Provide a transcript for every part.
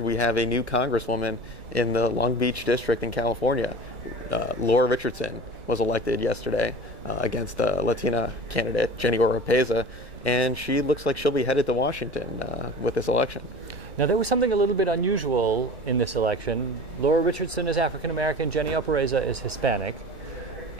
We have a new congresswoman in the Long Beach district in California. Laura Richardson was elected yesterday against the Latina candidate, Jenny Oropeza, and she looks like she'll be headed to Washington with this election. Now, there was something a little bit unusual in this election. Laura Richardson is African American, Jenny Oropeza is Hispanic,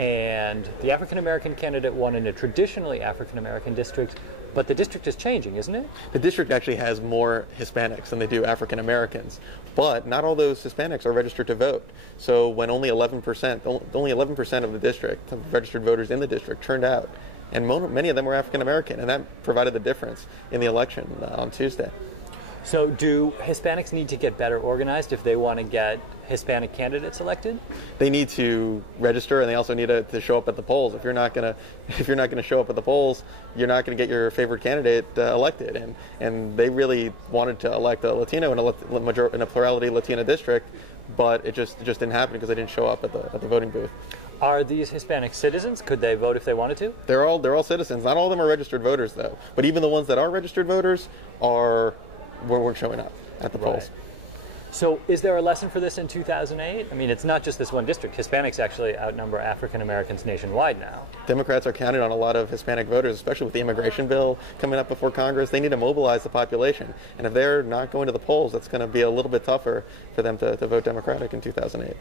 and the African American candidate won in a traditionally African American district. But the district is changing, isn't it? The district actually has more Hispanics than they do African Americans, but not all those Hispanics are registered to vote. So when only 11% of the district, of registered voters in the district, turned out, and many of them were African American, and that provided the difference in the election on Tuesday. So do Hispanics need to get better organized if they want to get Hispanic candidates elected? They need to register, and they also need to show up at the polls. If you're not gonna show up at the polls, you're not going to get your favorite candidate elected. And they really wanted to elect a Latino in a plurality Latina district, but it just didn't happen because they didn't show up at the voting booth. Are these Hispanic citizens? Could they vote if they wanted to? They're all citizens. Not all of them are registered voters, though. But even the ones that are registered voters we're showing up at the polls. So is there a lesson for this in 2008? I mean, it's not just this one district. Hispanics actually outnumber African Americans nationwide now. Democrats are counting on a lot of Hispanic voters, especially with the immigration bill coming up before Congress. They need to mobilize the population. And if they're not going to the polls, that's going to be a little bit tougher for them to vote Democratic in 2008.